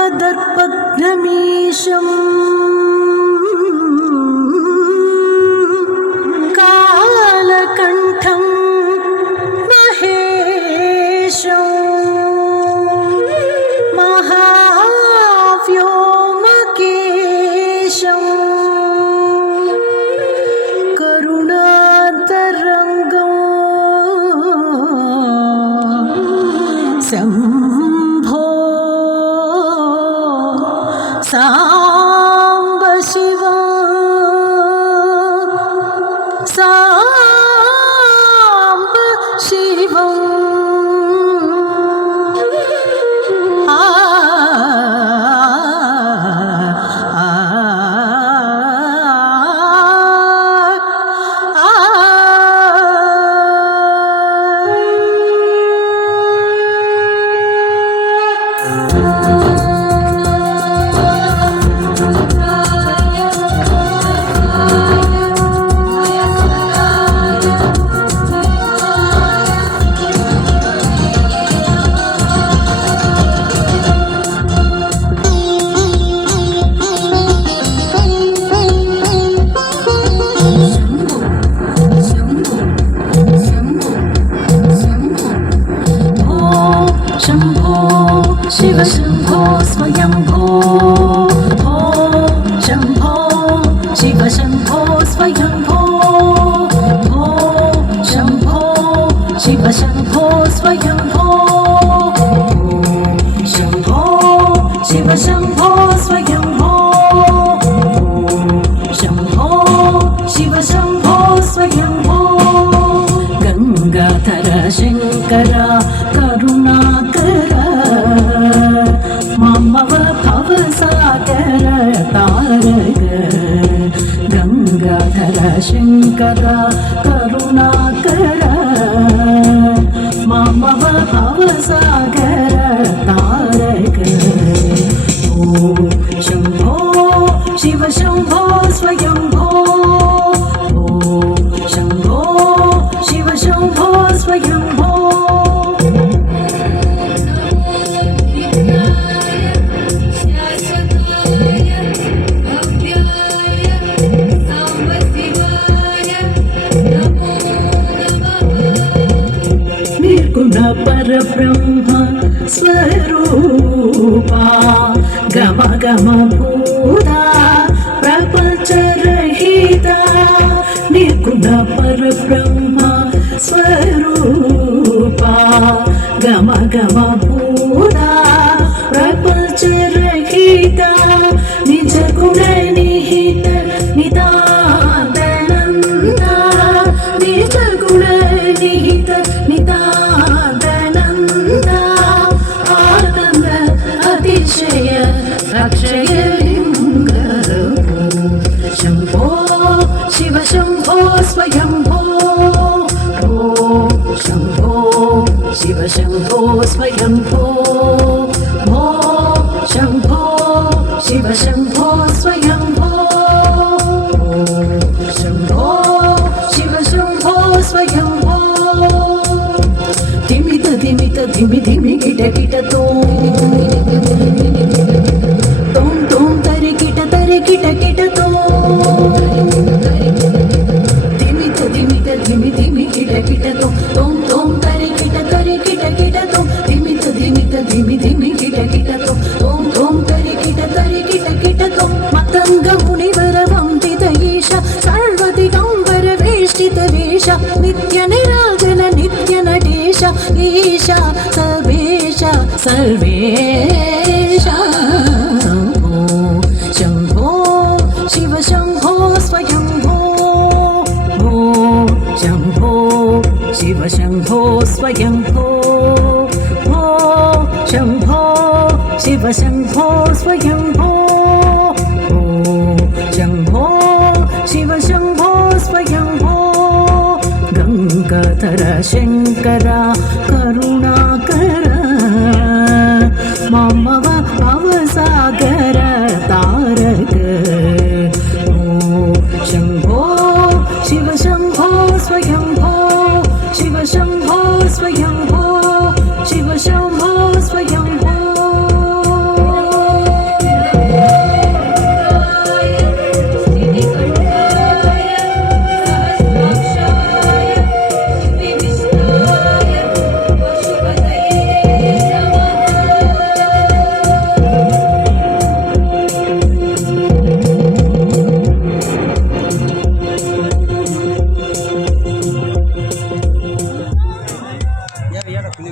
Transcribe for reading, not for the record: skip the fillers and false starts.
भवदर्पघ्नमीशम् कालकण्ठं महेशम् महाव्योमकेशम् करुणातरङ्गम् शम्भो साम्ब शिव साम्ब शिवम् शम्भो शिव शम्भो स्वयंभो हो शम्भो शिव शम्भो स्वयंभो हो शम्भो शिव शम्भो स्वयंभो शम्भो शिव शम्भो स्वयंभो शम्भो शिव शम्भो स्वयंभो गंगाधर शंकर करुणाकर ममव भवसागर तारक गंगाधर शंकर करुणाकर ममव भवसागर तारक ओ शंभो शिव शंभो स्वयंभो ओ शंभो शिव शंभो स्वयंभो परब्रह्म स्वरूपा गम गम भूता प्रपंच रहिता निर्गुण परब्रह्म स्वरूपा गम गम भूता प्रपंच रहिता निज गुण निहित नितानंदा निज गुण निहित अक्षय लिंग शंभो शिव शंभो स्वयंभो ओ शंभो शिव शंभो स्वयंभो ओ शंभो शिव शंभो स्वयंभो ओ शंभो शिव शंभो स्वयंभो धिमित धिमित धिमि धिमि किट किट तो किट किट तो धिमित धिमित धिमि धिमि किट किट तो तोम तोम तरे किट किट तो धिमित धिमित धिमि धिमि किट किट तो तोम तोम तरे किट तो मतंग मुनिवर वंदित ईश सर्वदिगंबर वेष्टित वेश नित्य निराजन नित्य नटेश ईश सर्वेश सर्वेश शंभो शिव शंभो स्वयंभो ओ शंभो शिव शंभो स्वयंभो ओ शंभो शिव शंभो स्वयंभो ओ शंभो शिव शंभो स्वयंभो गंगाधर शंकर करुणाकर ममव भवसागर तारक ओ शंभो शिव शंभो स्वयंभो शिव शंभो स्वयंभो शिव शंभो स्वयंभो కయ్యాడ పిల్లి